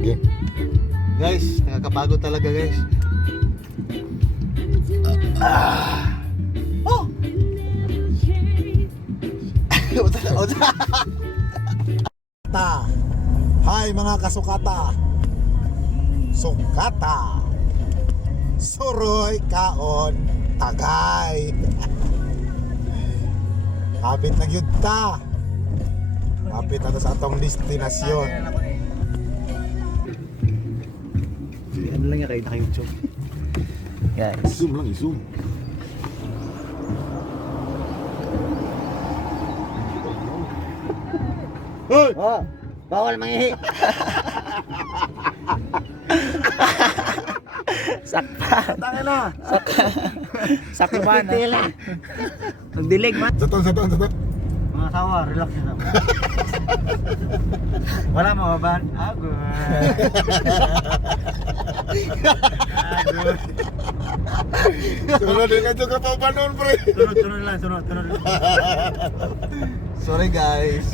Sige. Guys, nakakapagod talaga guys. Oh! Hi mga kasukata. Sukata. Suroy kaon tagay. Kapit na gyud ta. Kapit na ta sa atong destinasyon. Ano lang yan kayo naka-YouTube. Guys. Zoom lang, zoom. Hoy! Oh, bawal mangihi. Sakpa. Tangin na. Sakpa ba na? Magdilig man. Saton. Mga asawa, relax na. Wala mga ban. Agod. Sunod din ka juga pa panon, pre. Tunod lang. Sorry guys.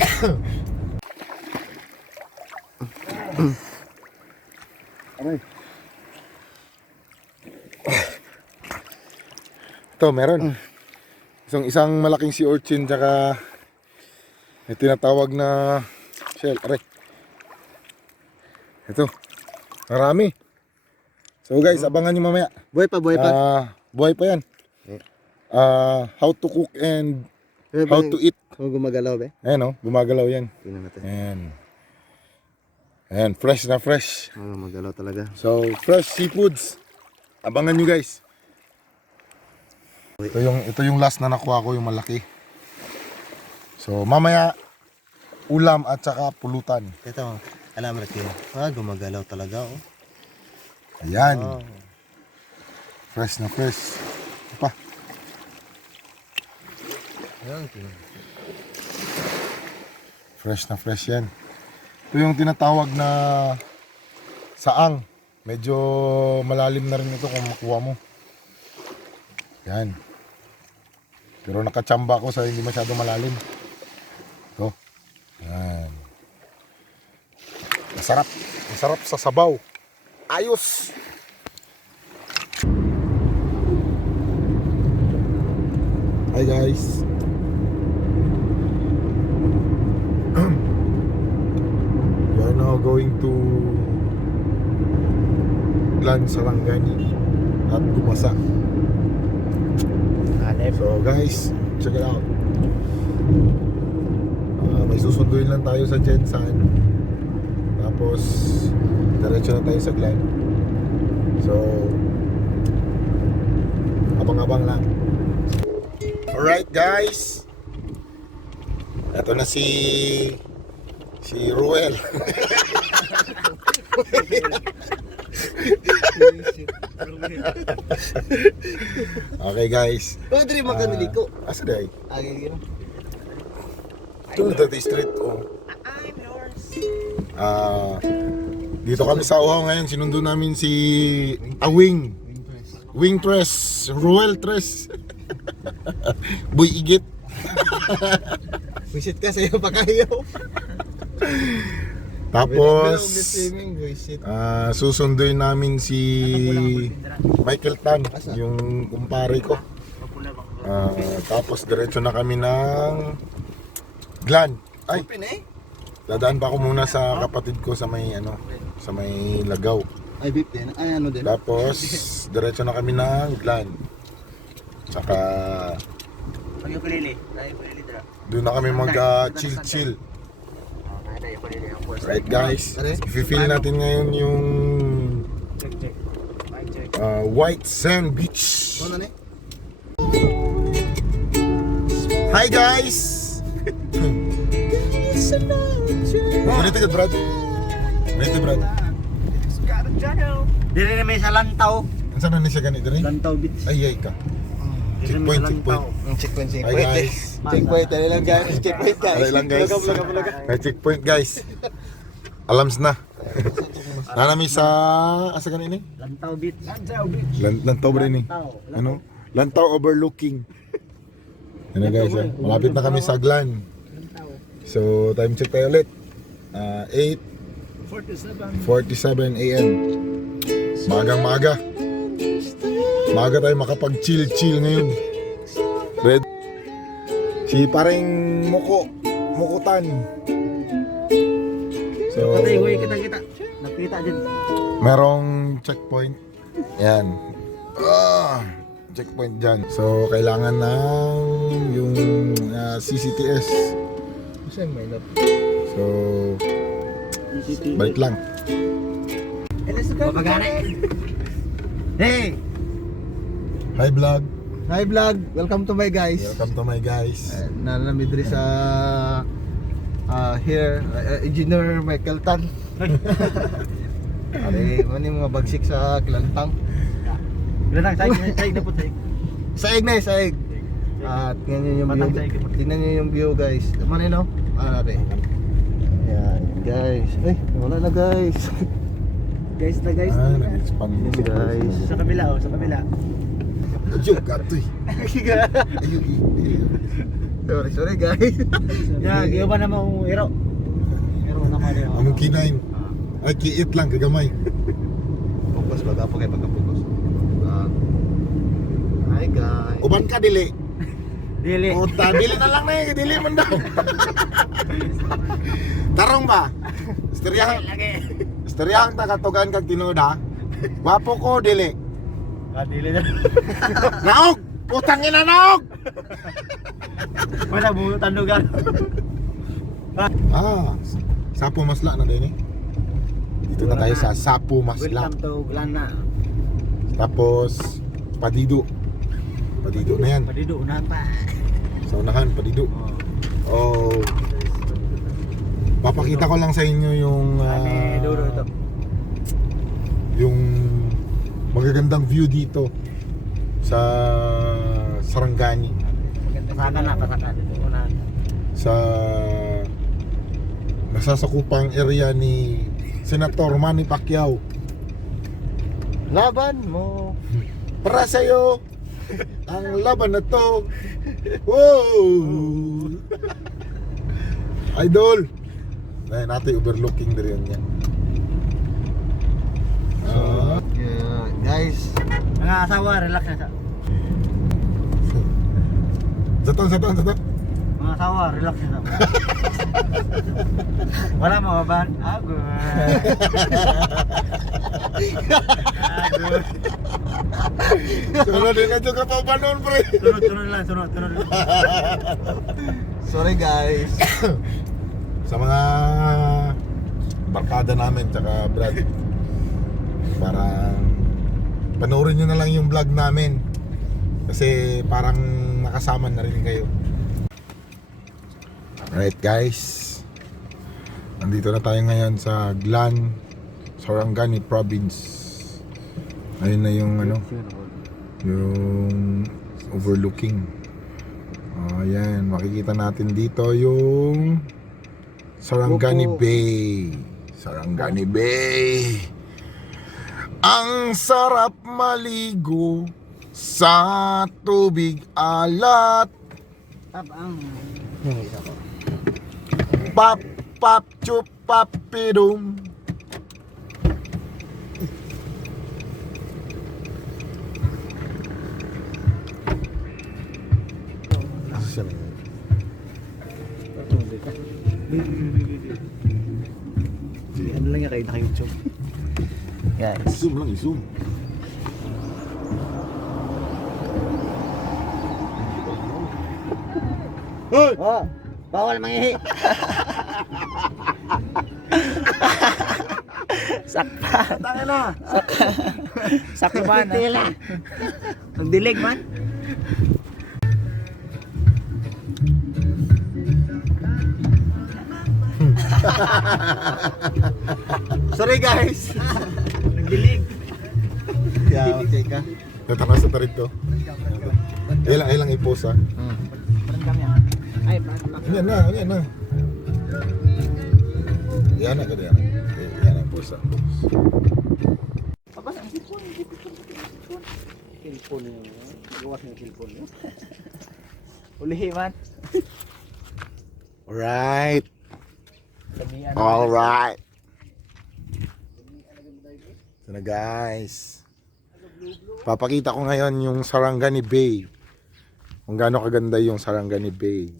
Aray. Ito, meron. Isang malaking sea urchin tsaka may tinatawag na shell. Aray. Ito. Marami. So guys, abangan nyo mamaya. Buhay pa. Buhay pa yan. How to cook and how to eat. Kung gumagalaw ba? Ayan o, gumagalaw yan. Tingnan natin. Ayan, fresh na fresh. Magalaw talaga. So, fresh seafoods. Abangan nyo guys. Ito yung last na nakuha ko, yung malaki. So, mamaya ulam at saka pulutan. Ito, alam mo rin. Gumagalaw talaga oh. Ayan. Oh. Fresh na fresh. Ito pa. Ayan, tingnan. Fresh na fresh yan. Ito yung tinatawag na saang. Medyo malalim na rin ito kung makuha mo. Yan. Pero nakachamba ko sa hindi masyado malalim. Ito. Yan. Masarap. Masarap sa sabaw. Ayos! Hi guys. We are now going to Glan Sarangani at Gumasa. So guys, check it out. May susunduin lang tayo sa Jensan. Tapos diretso na tayo sa Glan. So abang-abang lang. Alright guys. Ito na si Ruel. Okay guys. Dili magkaniliko. Asa day? Agi gino. Ito na the street oh. I'm yours. Dito kami sa Uhaw ngayon. Sinundo namin si Wing Tres, Ruel Tres. Boy Igit. Visit ka sa'yo pa kayo. Tapos susunduin namin si Michael Tan, yung kumpare ko. Tapos diretso na kami ng Glan. Ay, dadaan pa ako muna sa kapatid ko sa may sa may Lagaw. Ay, beef din. Ay, ano din. Tapos diretso na kami ng Glan. Tsaka doon na kami mag chill. Right guys, i-feel natin ngayon yung White Sand Beach. Hi guys. Ganito ka Brad. Dili na may sa Lantaw. Saan na siya ganito rin? Lantaw Beach. Ay ka. Checkpoint. Checkpoint. Hi guys. Checkpoint, dali lang guys. Checkpoint guys. Dali lang guys. May checkpoint guys. Alams na. Nanami sa asa kanini? Lantaw Beach. Lantaw ba rin eh? Ano? Lantaw overlooking. Ano guys, malapit na kami sa Glan. So time check tayo ulit. 8 47 a.m. Magang-maga. Maga tayo makapag-chill-chill ngayon. Red. Si paring Mukutan. So, Patay, huy, kita. Nakita dyan. merong checkpoint. Yan. Checkpoint dyan. So, kailangan ng yung CCTS. Kasi may not. So, balik lang. Papagana. Hey! Hi vlog. Hi vlog, welcome to my guys. Welcome to my guys. Nalamid rin sa here, Engineer Michael Tan. Ari, ano yung mga bagsik sa Kilantang? Bilang saig na po saig. Saig na saig. At ganyan yung view. Tingnan niyo yung view guys. Tama rin no? Ari. Ayan guys. Ay, wala na guys. Guys na guys. Nag-expand Yes, guys. Sa kabila oh, sa kabila. Ayun, gatoy. Sorry guys. Ya, giyo ba namang iro? Iro na mo rin. Among kinain. Ay, kiit lang, kagamay. Focus baga po kayo pagka-focus. Hi guys. Uban ka, dili. Dili. Puta, dili na lang na eh. Dili man daw. Tarong ba? Istoryahang takatugan kag tinoda. Wapo ko, dili. Dili na. Naog! Putang ina, naog! Wala mo tandugan. Sapo Masla na din eh. Dito na tayo sa Sapo Masla. Welcome to Glana. Tapos, Padido. Padido na yan. Padido unahan pa. Sa unahan, Padido. Oh. Papakita ko lang sa inyo yung Duro ito. yung magagandang view dito sa Sarangani, Pasakan dito unahan. sa nasasakupang area ni Senator Manny Pacquiao. Laban mo. Para sa'yo ang laban na to. Wow! Idol! Ayun natin overlooking din yun yan. Yeah, guys. Mga asawa, relax na sa. Saton. Mga asawa, relax na sa. Wala mo ban? Agod. Sunod din na dyan ka pa ba nun, pre? Sunod lang. Sorry guys. Sa mga barkada namin, tsaka Brad, parang panoorin nyo na lang yung vlog namin. Kasi parang nakasama na rin kayo. Alright guys, nandito na tayo ngayon sa Glan, Sarangani Province. Ayun na yung yung overlooking. Ayan, makikita natin dito yung Sarangani Bay. Sarangani Bay. Ang sarap maligo sa tubig alat. Tabang. Pap pap chup pap pidum. Ano lang yan kayo naka-YouTube. Guys. Zoom lang, zoom. Hoy! Oh, bawal mangihi. Sakpa. Tanga na. Sakpa ba na? Nagdilig man. Sorry guys. Nagdilig. Yeah, okay ka. Nataka sa tarik to. Ilang i-post ha. Parang kami ah. Ay, Yan na. Yan na ka diyan. Yan ang post ha. Apa ang cellphone? Cellphone niyo. Gawas ng cellphone niyo. Ulihi man. Alright. Sabihan. Alright. Ito na guys. Papakita ko ngayon yung Sarangani Bay. Kung gaano kaganda yung Sarangani Bay.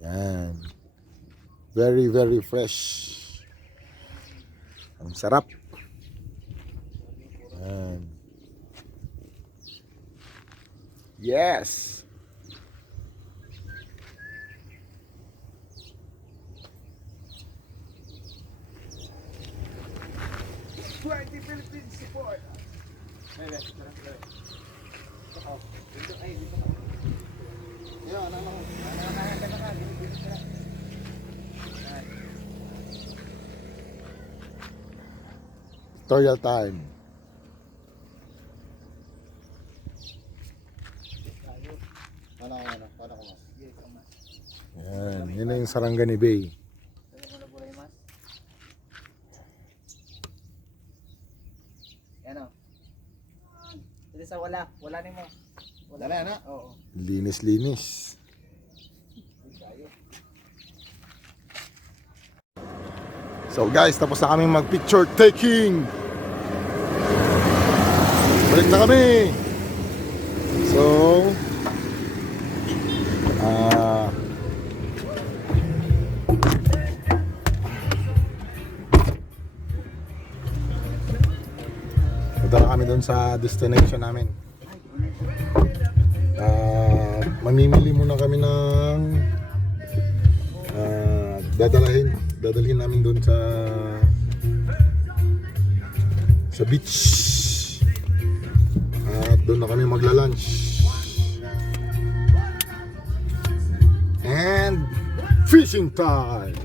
Yan. Very, very fresh. Ang sarap. Yan. Yes. Tutorial time. Yan, yun na yung Sarangani Bay. Yan o. Hindi sa wala ni mo. Wala na. Oo. Linis-linis. So guys, tapos na kami mag-picture taking. Balik na kami. So, punta na kami doon sa destination namin. Mamimili muna kami ng dadalhin namin doon sa beach. At doon na kami magla-lunch. And fishing time.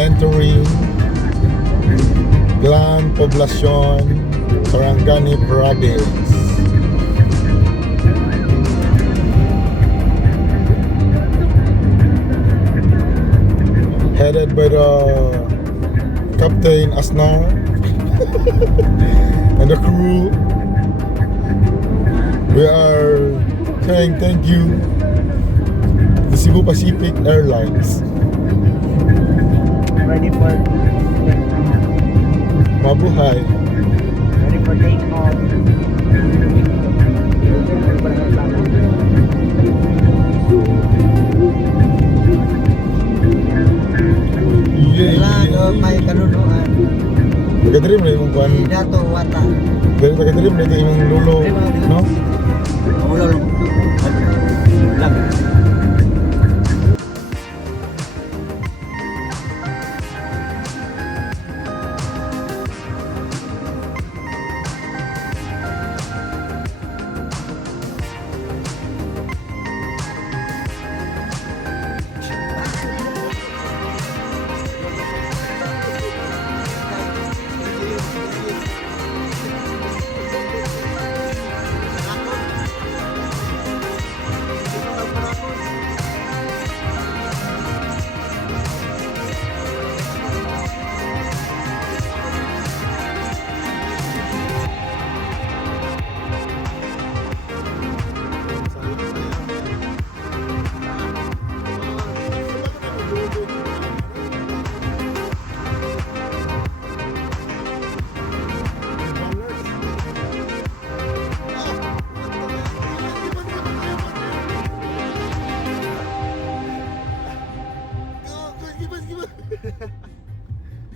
Entering Gran Poblacion, Sarangani Province. Headed by the Captain Asnar and the crew. We are saying thank you to Cebu Pacific Airlines. Ready for Mabuhay. ready for take off. Wala, no, may kanunuan. Taga-dream na yung kuhan. Dato, wata. Taga-dream na yung lulo, no? Ulo, lang.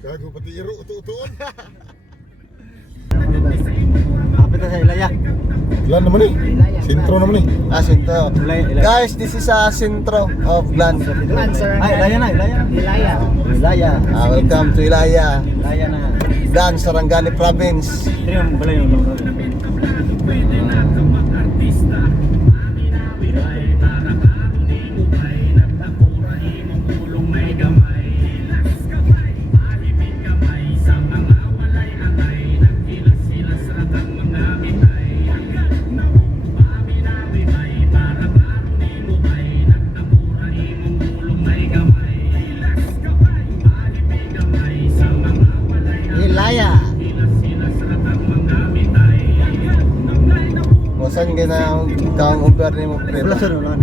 Gago pati iro utu-utuon. Kapit na sa Ilaya. Lan naman eh. Sintro naman eh. Sintro. Guys, this is a Sintro of Glan. Ilaya na. Ilaya. Welcome to Ilaya. Ilaya na. Glan, Sarangani Province. Ilaya. Saan ka na kaong umper ni mo pre? Wala sa noon.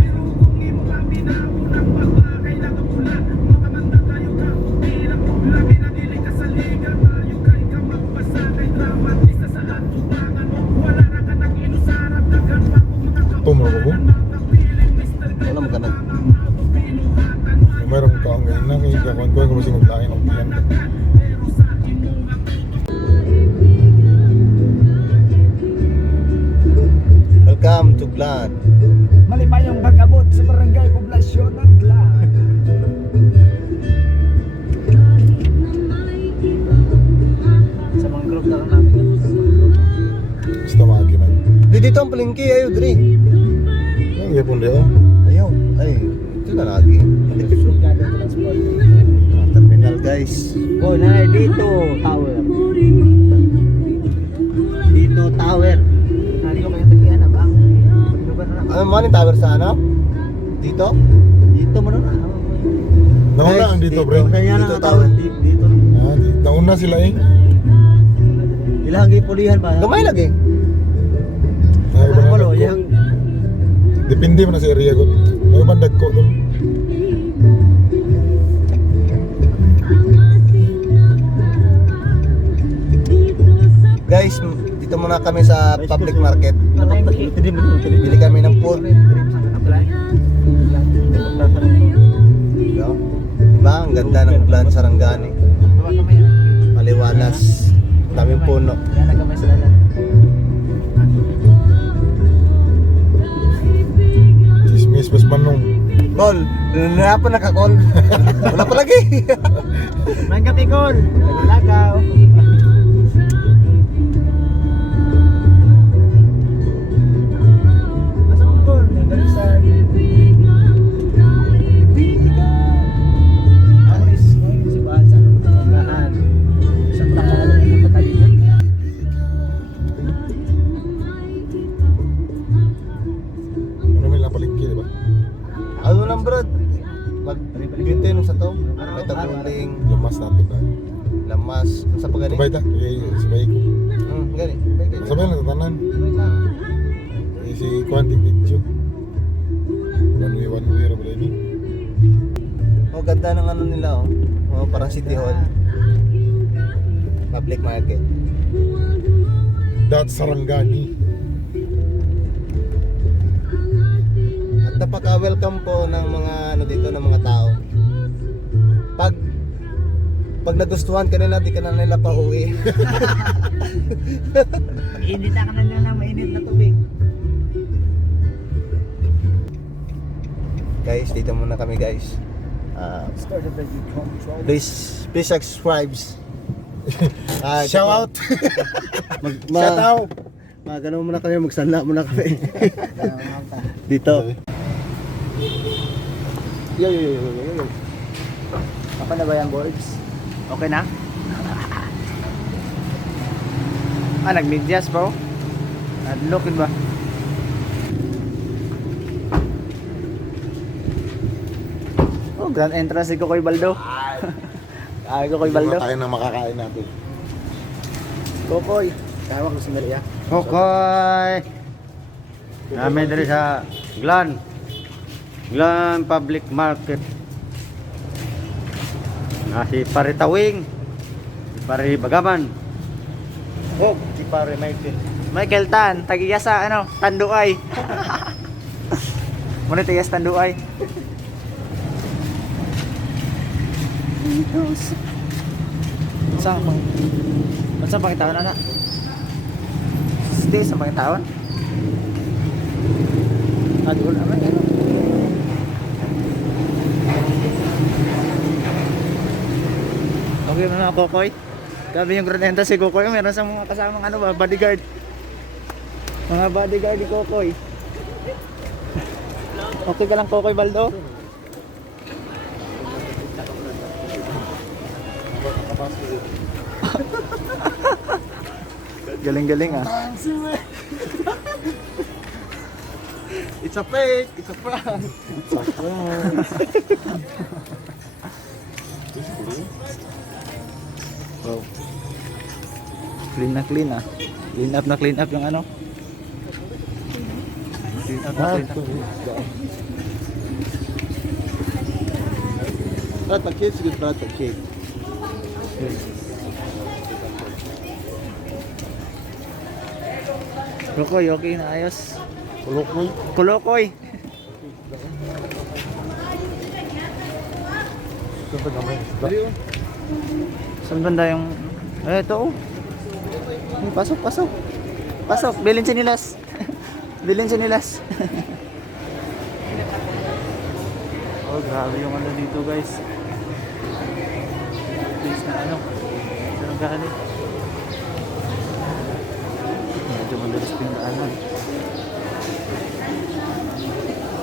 Tumuro ko. Wala magkanag. Mayroon ka ang ngayon na kaya kakuan ko kasi maglain ng tiyan. Welcome to Glan. Malimay ang pag-abot sa barangay poblasyon ng Glan. Sa mga group na lang namin. Basta maaginan. Dito ang palengke ayo diri. Ang yapon rin. Ayaw. Ay, ito na lagi. Terminal guys. Oh, na dito tower. Dito tower. Nari ko kayo tagihan na bang? Lugar na. Ano man yung tower sa ano? Dito? Dito mo na. Nauna ang dito, bre. Dito tower. Dito. Nauna sila eh. Ilang gipulihan ba? Gamay lagi. Ay, ba na Walo, dagko? yung Depende mo na sa area ko. Ay, ba dagko doon? guys, dito muna kami sa public market. Bili kami ng food. Diba? Ang ganda ng Glan Sarangani. Maliwalas. Daming puno. Chismis mas manong. Kol, na pa nakakol. Wala pa lagi. Main kape, Kol. Lagaw. Asa mo, Kol? Nagalisan. Alis, si Bahal sa pagkakaan. Sa pagkakaan ng patalinan. Ano may lapalingki, di ba? Ano lang brad? Mag-bintin sa to. May taguling, Lamas nato na. lamas, sa pagani. Sabay ta, sabay ko. Gani. Sabay na tatanan. Si Kwan di video. One way ra ba ini? Oh, ganda ng ano nila oh. Oh, parang City Hall. Public market. That's Sarangani. At napaka-welcome po ng mga ano dito ng mga tao. Pag nagustuhan ka nila, di ka na nila pauwi. Init na ka na nila ng mainit na tubig. Guys, dito muna kami guys. Start of the control. Please subscribe. Shout out. Shout out. Magano muna kami, magsanla muna kami. Dito. Yo. Apa na ba yan, boys? Okay na? Nag-medyas bro? Nag-lookid ba? Oh, grand entrance si Kokoy Baldo. Kokoy Baldo. Tayo na makakain natin. Kokoy. Tawag mo si Maria. Kokoy! Namin diri sa Glan Public Market. Si Pare Tawing, si Pare Bagaman, si Pare Michael Tan, tagiya sa ano, Tanduay. Muna tagiya sa Tanduay. Unsa pangitawan ana? Stay sa pangitawan. Di wala man. Okay mga Kokoy. Grabe yung granenta si Kokoy. Meron sa mga kasamang ano ba, bodyguard. Mga bodyguard ni Kokoy. Okay ka lang Kokoy Baldo? Galing-galing ah. It's a fake, it's a prank. Wow. Clean ah. Clean up yung ano. Clean up. Brad, pag-kids, good Brad, pag-kids. Kulokoy, okay na ayos. Kulokoy. Kulokoy. Ito ba naman? Saan banda yung... ito oh. Pasok. Pasok, bilhin sinilas. Bilhin sinilas. Oh, grabe yung ano dito guys. Place na ano. Sarang galing. Medyo madalas pinaanan.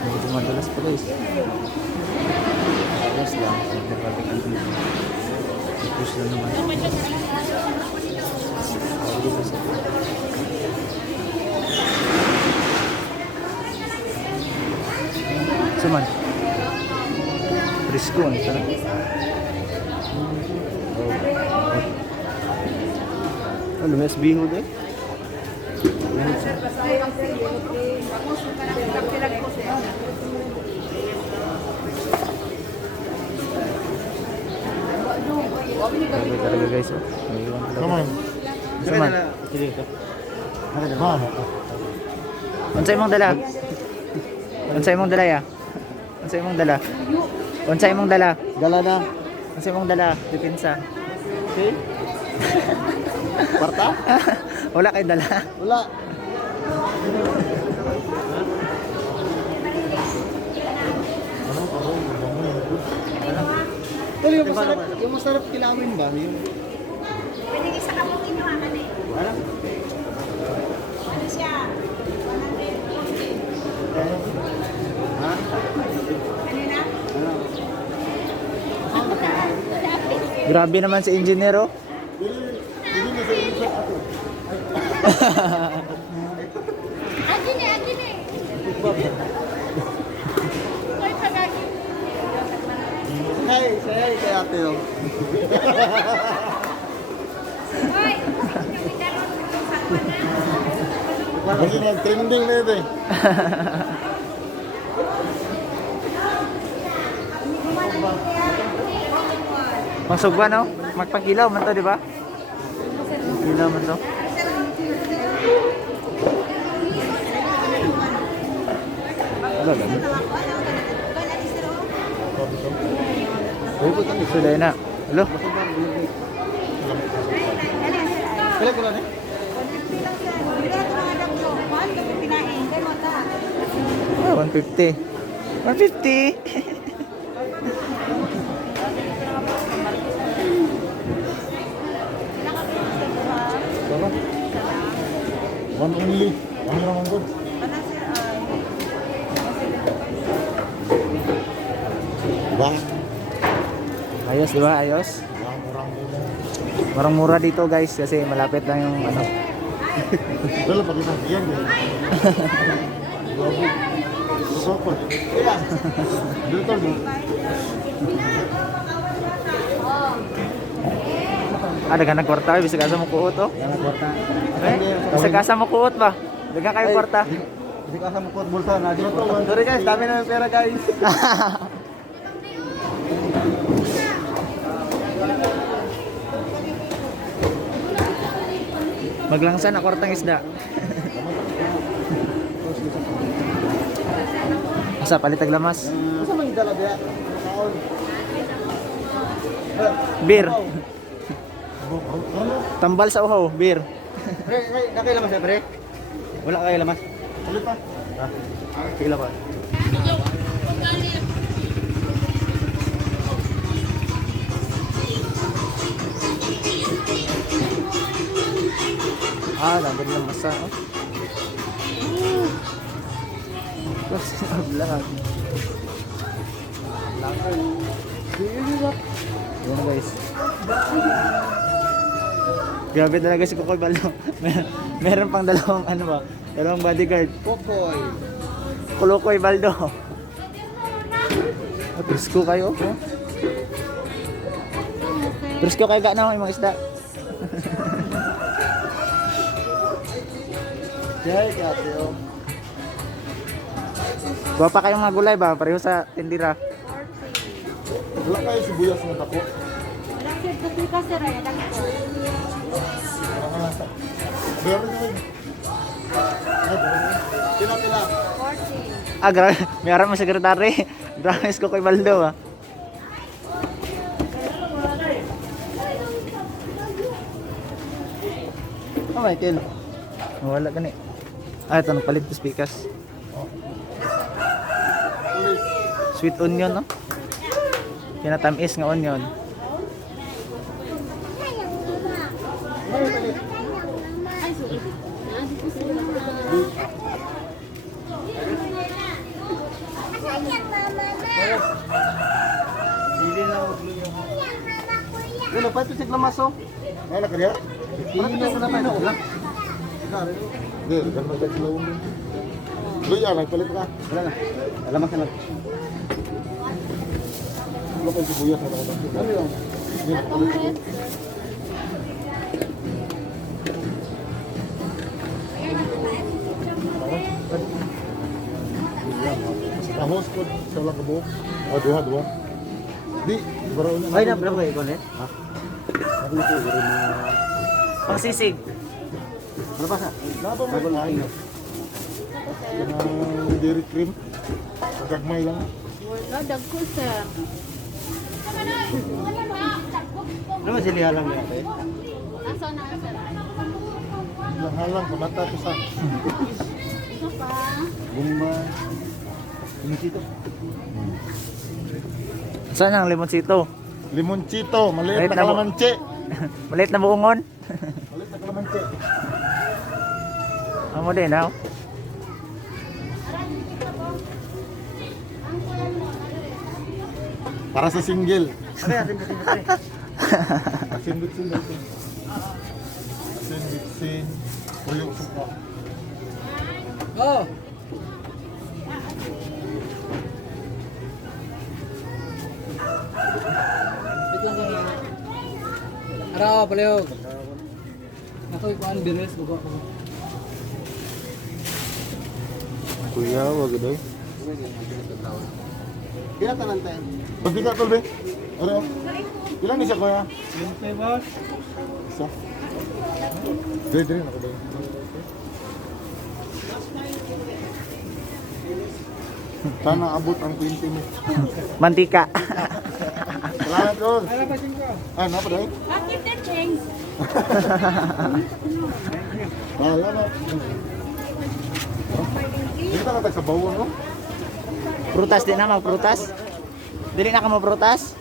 Medyo madalas pa guys. Ayos lang. Nagpapating dito. Push lang naman. Saman. Presko ano sarap. Ano may SBO din? Grabe talaga guys oh. May iwan talaga. Come on. Saman. Sige ito. Mano. Unsay mong dala? Unsay mong dala ya? Unsay mong dala? Unsay mong dala? Gala na. Unsay mong dala? Depensa. Okay? Kwarta? Wala kay dala. Wala. Tol, yung masarap kilawin ba? Yung... Pwede isa ka mong kinuha ka na eh. Ano siya? 140. Ha? Kanina? Grabe naman si engineer oh. Agin eh. Hoy, pagagi. Hey, say kay ate oh. Hoy! Nagkaroon ng sakwa na. Kasi nag-trending na ito eh. Magsugba no? Magpangkilaw man to, di ba? Kilaw man to. Wala lang. Sudah na. Hello? Kailan ko na eh? 150. 150. Sarap. One only. Ano naman good? Ba? Ayos, di ba? Ayos. Murang muna. Marang mura dito guys kasi malapit lang yung ano. Wala pa kita diyan eh. Babu. Sopa. Dito mo. Dagan nagkwarta bisag asa mo kuot oh. Bisag asa mo kuot ba? Dagan kayo kwarta. Hindi ka sa mukot bulsa na dito. Sorry guys, dami na yung pera guys. Maglangsan na kwartang isda. Asa palitag lamas? Asa man dala dia? Kaon. Beer. Tambal sa uhaw, beer. Pre, nakailamas ya, pre? Wala kayo lamas? Ulit pa. Ah, sige lang pa. Nandun lang masa. Oh. Plus, vlog. Yan na guys. Grabe talaga si Kukoy Baldo. Meron pang dalawang ano ba? Dalawang bodyguard. Popoy. Kulokoy Baldo. Presko kayo. Oh. Presko kayo ga na mga isda. Jay, ate, oh. Buha pa kayong mga gulay ba? Pareho sa tindira. Wala kayo sibuyas na dako. Wala sir, kasi kasi raya lang po. Pero naman. Pila. 40. Grabe. May harap mo sekretary. Grabe ko kay Baldo ah. Oh, Michael. Wala ka ni. Ito nagpalit to speakers. Sweet onion, no? Kinatamis nga onion. Ay, sorry. Nandito po sila. Ano pa ito si Glamaso? Ano ka diya? Ano ito sa naman? Hindi, ganun ka sila umin. Luya, nagpalit ka. Wala na. Alamas na lang. Wala kayo sibuyas na dako. Ano yun? Ahos ko sa wala ka buhok. Duha. Di, baro na. Ay, na, bravo, ikaw net. Ha? Pangsisig. Ano pa sa? Laba mo kain. Yung dairy cream. Pagkagmay lang. Wala, dagko sir. Ano ba silihan lang niya, pre? Asa na sir? Lang kamata ko sa. Ito pa. Bumba. Tumisito. Saan ang limonsito? Limonchito, maliit Maliit na na bu- kalamansi. Maliit na buongon. Maliit na kalamansi. Amo din, ha? Para sa single. Ano yan? Pre? Asin-bitsin. Asin-bitsin. Puyo suka. Oh! Ito nga. Araw, palihog. Ako ikuan biris buka ko. Kuya, wag doy. Kaya tanan tayo. Pagdi ka tol be. Ano? Ilan ni siya kuya? 20 boss. Isa. Dre ako ba? Sana abot ang 20 mo. Mantika. Salamat tol. Ala pa 5. Ah, napa dai? Bakit na change? Salamat. Dito ka tayo sa bawon, no? Prutas din na, magprutas. Dili na ka mo prutas.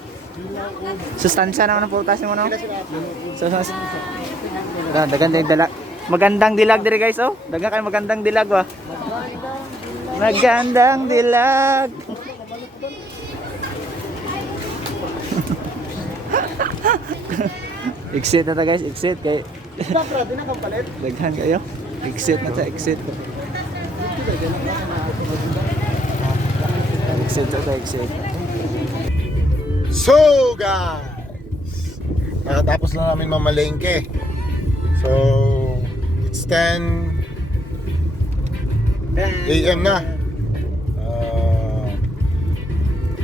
Sustansya naman ang prutas mo, no? Dagan dilag. Magandang dilag diri guys, oh. Dagan kayo magandang dilag, wa. Magandang dilag. Exit na ta guys, exit kay Sakra din ang palit. daghan kayo. Exit na ta, exit. Exit na ta, exit. So guys, nakatapos na namin mamalengke. So it's 10 AM na.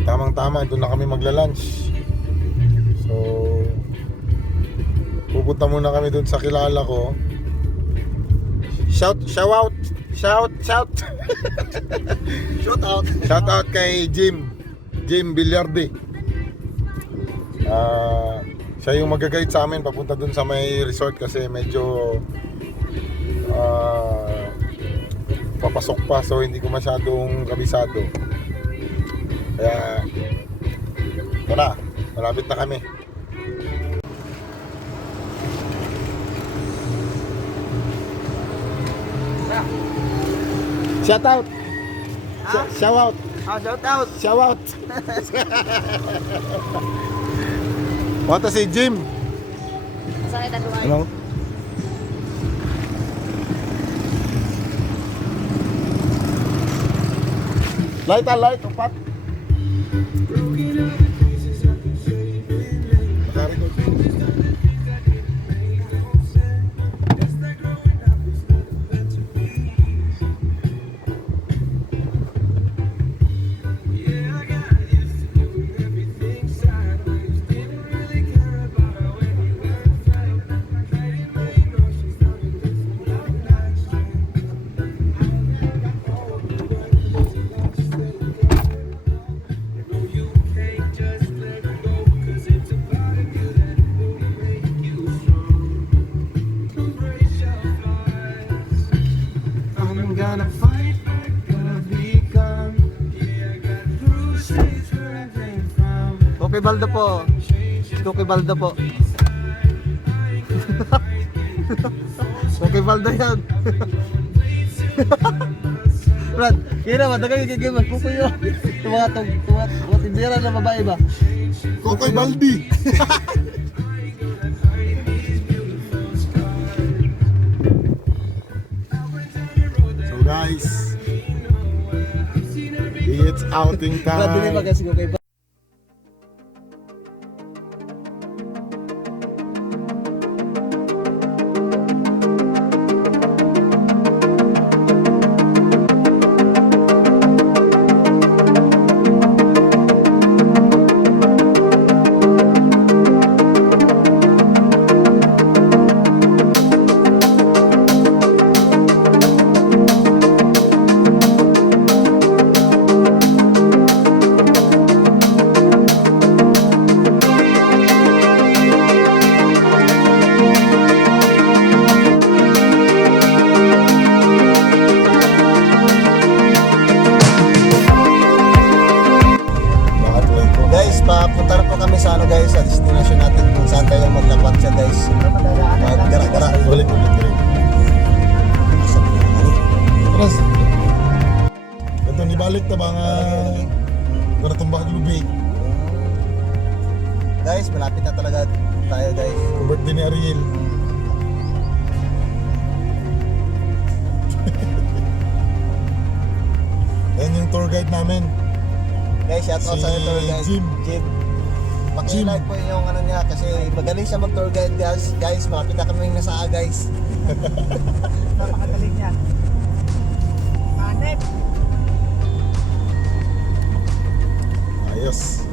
Tamang-tama, doon na kami magla-lunch. So pupunta muna kami doon sa kilala ko. Shout out. Shout out kay Jim Villarde. Siya yung mag-guide sa amin papunta dun sa may resort kasi medyo papasok pa, so hindi ko masyadong kabisado. Kaya ito na, malapit na kami. Shout out! Shout out! Shout out. Shout out! What si Jim? Saan kita dumaan? Ano? Light, upat. Nakarecord. I'm gonna fight, gonna become. Okay, Baldo po. Okay, Baldo po. Okay, Baldo yan. Brad, yun naman, dagang ikigim, magpupuyo. Tumat, tindira na babae ba? Kokoy Baldi. So guys, it's outing Brad, dili ba time. kasi okay ba? Guys, papunta na po kami sa ano guys, sa destination natin kung saan tayo maglapat siya guys. Gara-gara. Ulit. Terus, ito nibalik na mga para tumbak lubig. Guys, malapit na talaga tayo guys. Yung birthday ni Ariel. Yan yung tour guide namin. Guys, shout out Si sa tour guide. Jim. Paki-like po yung ano niya kasi magaling siya mag-tour guide guys. Guys, malapit na kami nasa guys. Napakagaling niya. Hanep. Ayos.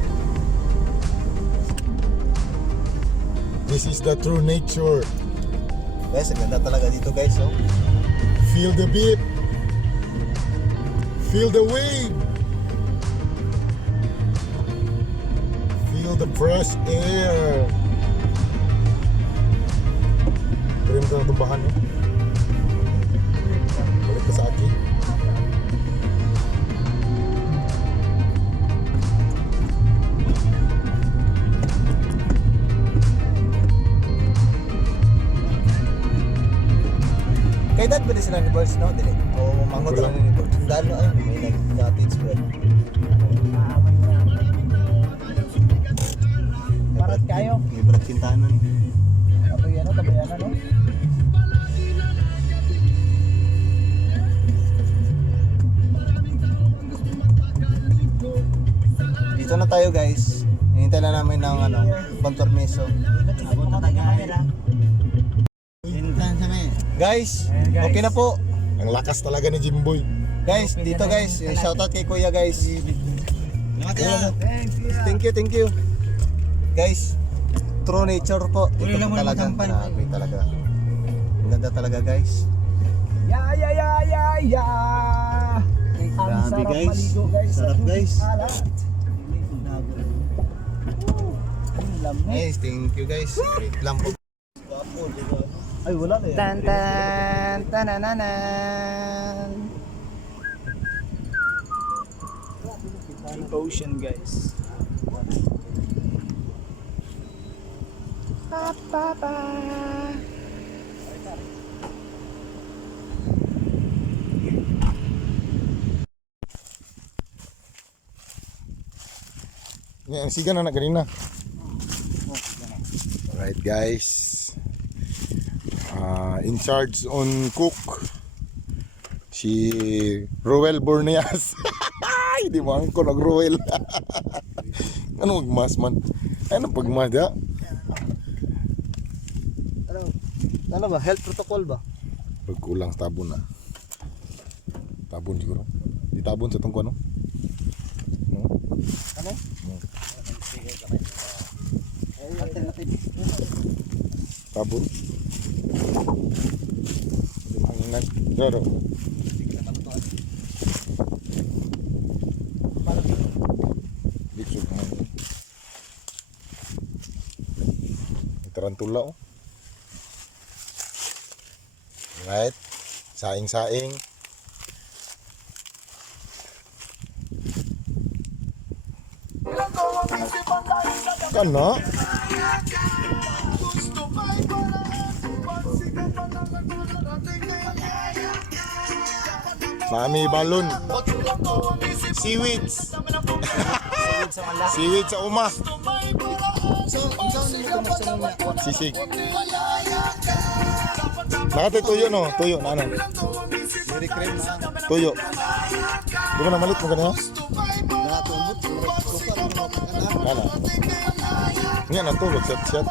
This is the true nature. Guys, ang ganda talaga dito guys, oh. Feel the beat. Feel the wave. Feel the fresh air. Kirim ka na tumbahan eh. Balik ka sa akin. Kay dad ba sila ni Birds, no? Dili. O mangot lang ni Birds. Dalo ay may nag-cottage bread. Parat kayo. Ibarat kintahanan. Tabayanan, no? Dito na tayo guys. Hinihintay na namin ng ano, kontormiso. Guys, okay na po. Ang lakas talaga ni Jimboy. Guys, dito guys, shoutout kay Kuya guys. Thank you. Guys, true nature po. Ito po talaga. Grabe talaga. Ang ganda talaga guys. Grabe guys. Sarap guys. Guys, thank you guys. Wait lang po. Ay, wala na yan. Tan tan tanananan. Ocean guys. Pa pa pa. Yan, siga na kanina. Alright guys. In charge on cook si Roel Borneas. Hindi mo ko nag-Roel. Ano magmas man? Ano pagmas ya? Ano ba? Health protocol ba? Pagkulang tabon na. Tabon siguro. Di tabon sa tungko no? No? Ano? Tabon. Di mahanginan. Daro. Di ko mahangin. Tarantula oh. Right. Saing-saing. Kana? Mami balon. Seaweeds. Seaweed sa uma. Sisig. Nakatay tuyo no? Tuyo na ano? Tuyo. Di ba namalit mo ganyan? Nana. Nga natulog, shot.